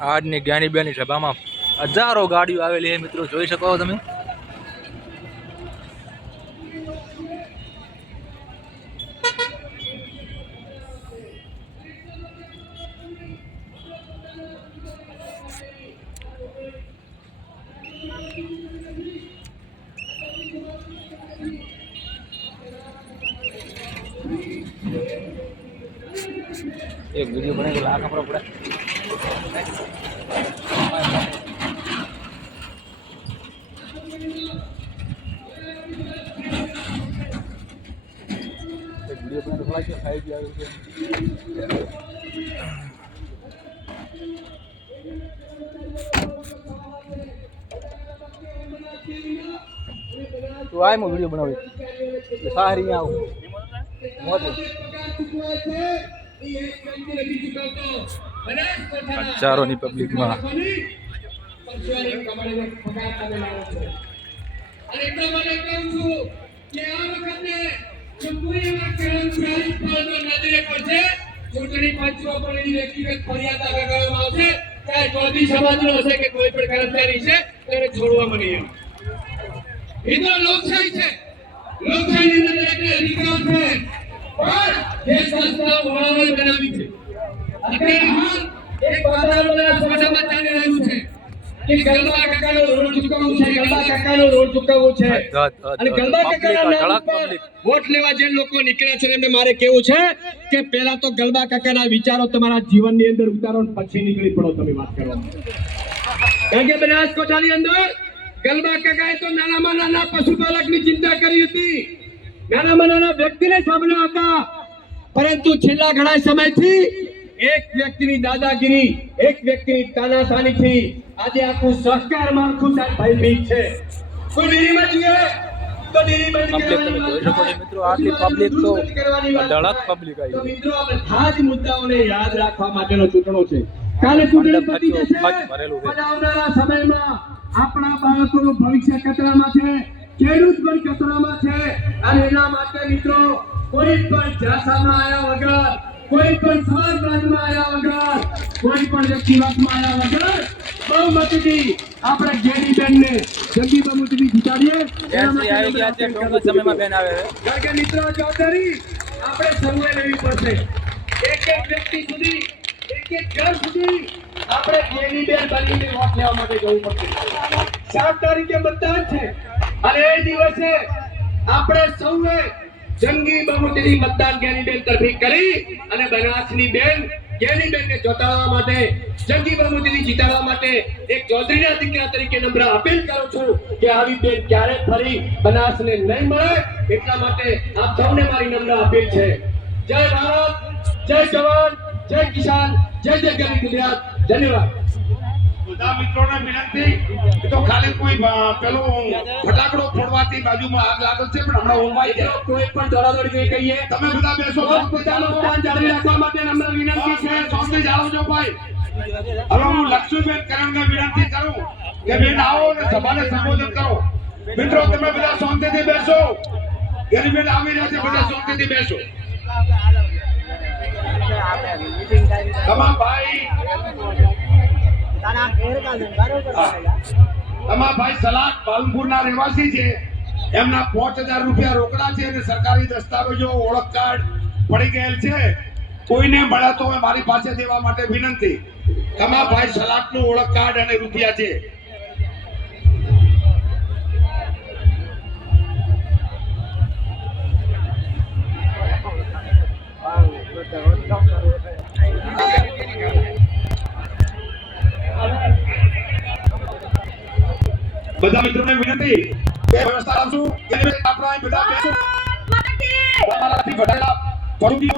આજની જ્ઞાનીબેનની સભામાં હજારો ગાડીઓ આવેલી છે મિત્રો, જોઈ શકો છો તમે। एक वीडियो बने तो लाख अपना पूरा एक वीडियो बने तो थोड़ा सा खाई दिया तो आए मैं वीडियो बनावे सारी आओ मोटे हजारों पब्लिक में वोट लेवा जे लोग निकळ्या छे एमने मारे केवुं छे के पहेला तो गलबा काकाना विचारो तमारा जीवननी अंदर उतारो पछी निकળી પડો તમે વાત કરો કારણ કે બનાસકોઠાની અંદર ગલબા કાકાએ તો નાનામાં નાના પશુપાલકની ચિંતા કરી હતી, નાનામાં નાના વ્યક્તિને સાંભળ્યા હતા, પરંતુ છેલ્લા ઘણા સમયથી एक व्यक्ति ની દાદાગીરી, एक व्यक्ति ની તાનાશાની થી આજે આખું સહકાર માળખું સાહેબ ભયભીત છે। કોઈ ડેરીમાં જઈએ તો ડેરીમાં મિત્રો આટલી પબ્લિક તો ધડક પબ્લિક આવી। તો મિત્રો આ બધા જ મુદ્દાઓને યાદ રાખવા માટેનો ચૂંટણો છે। કાલે ચૂંટણી પતી જશે પણ આવનારા સમયમાં આપણા બાળકોનું ભવિષ્ય ખતરામાં છે, ખેડૂત પણ ખતરામાં છે અને એના માટે મિત્રો કોઈ પણ જાસામાં આયા વગર, कोई पण समाज में आया वगर, कोई पण व्यक्तिगत में आया वगर बहुमती આપણે જેડી બેન ને જંગી બહુમતી જીતાડીએ એસી આવી ગયા છે ટૂંક સમયમાં બેન આવે છે। કારણ કે મિત્રો જવાબદારી આપણે સૌએ લેવી પડશે। એક એક વ્યક્તિ સુધી, એક એક ઘર સુધી આપણે જેડી બેન બનીને વોટ લેવા માટે જવું પડશે। 7 તારીખે મતદાન છે અને એ દિવસે આપણે સૌએ જંગી બહુમતી मतदान ज्ञानीबेन तरफी करी અને બનાસની બેન જ્ઞાનીબેનને જોતાડવા માટે, જંગી બહુમતી જીતાડવા માટે એક ચૌધરીના દીકરા તરીકે નમ્ર અપીલ કરું છું કે આવી બેન ક્યારે ફરી બનાસને નહીં મળે, એટલા માટે આપ સૌને મારી નમ્ર અપીલ છે। જય ભારત, જય જવાન, જય કિસાન, જય જય ગરીબ ગુજરાત। ધન્યવાદ। બધા મિત્રોને વિનંતી તો ખાલી કોઈ પેલો ફટાકડો ફોડવાથી બાજુમાં આગ લાગલ છે પણ હમણાં ઓલવાઈ જાય, કોઈ પણ દોડાદોડી નહીં કરીએ, તમે બધા બેસો, પોતાનો સ્થાન જાળવી રાખવા માટે નમ્ર વિનંતી છે। શાંતિ જાળવજો ભાઈ। હવે હું લક્ષ્મીબેન કરણને વિનંતી કરું કે બેન આવો અને સભાને સંબોધન કરો। મિત્રો તમે બધા શાંતિથી બેસો, ગરીબેન આવી રહ્યા છે, બધા શાંતિથી બેસો। તમામ ભાઈ ભાઈ સલાટ પાલનપુરના રહેવાસી છે, એમના 5000 રૂપિયા રોકડા છે અને સરકારી દસ્તાવેજો, ઓળખ કાર્ડ પડી ગયેલ છે, કોઈને મળે તો મારી પાસે દેવા માટે વિનંતી। તમામ ભાઈ સલાટનું ઓળખ કાર્ડ અને રૂપિયા છે। બધા મિત્રોને વિનંતી કે વ્યવસ્થા રાખશું, આપણા બધા બેસો, તમારાથી ઘટાડા ફરુકી